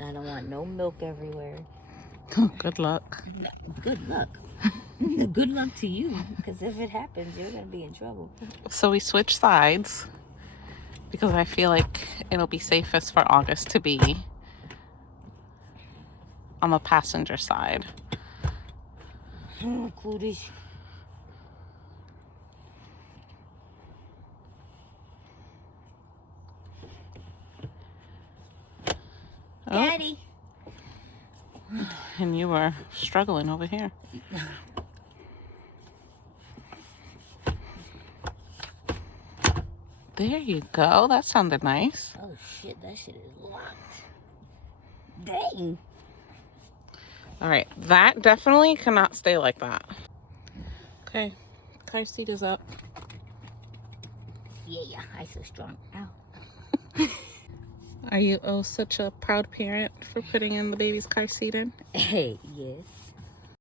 I don't want no milk everywhere. Good luck. Good luck. Good luck to you, because if it happens, you're gonna be in trouble. So we switched sides because I feel like it'll be safest for August to be on the passenger side. Oh, cooties. Oh, Daddy. and you were struggling over here. There you go. That sounded nice. Oh shit, that shit is locked. Dang. All right, that definitely cannot stay like that. Okay, car seat is up. Yeah, I so strong. Ow. Are you such a proud parent for putting in the baby's car seat in? Hey, yes.